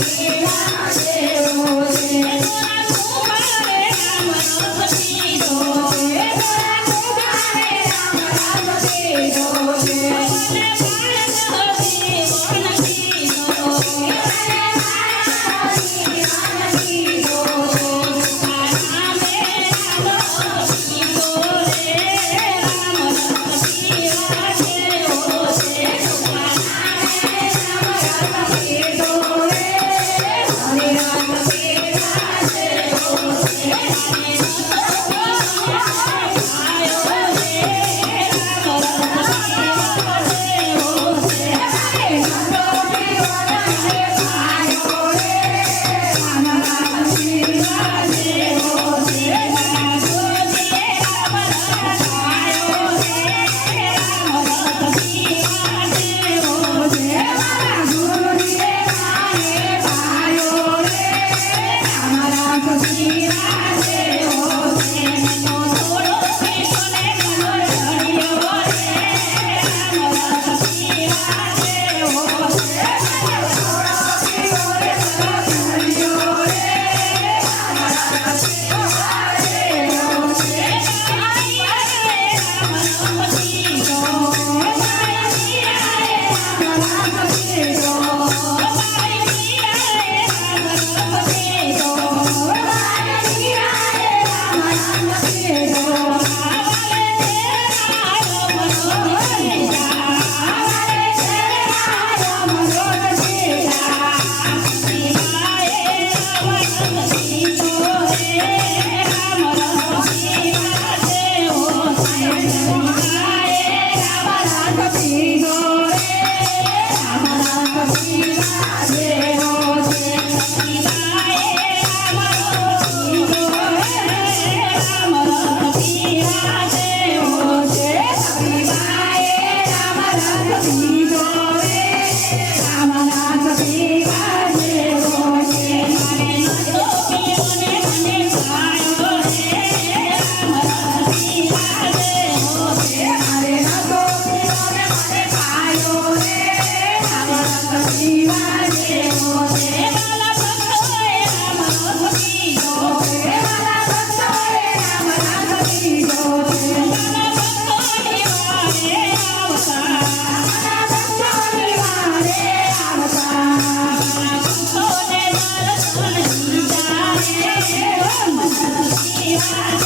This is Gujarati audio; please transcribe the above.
Oh, Yeah.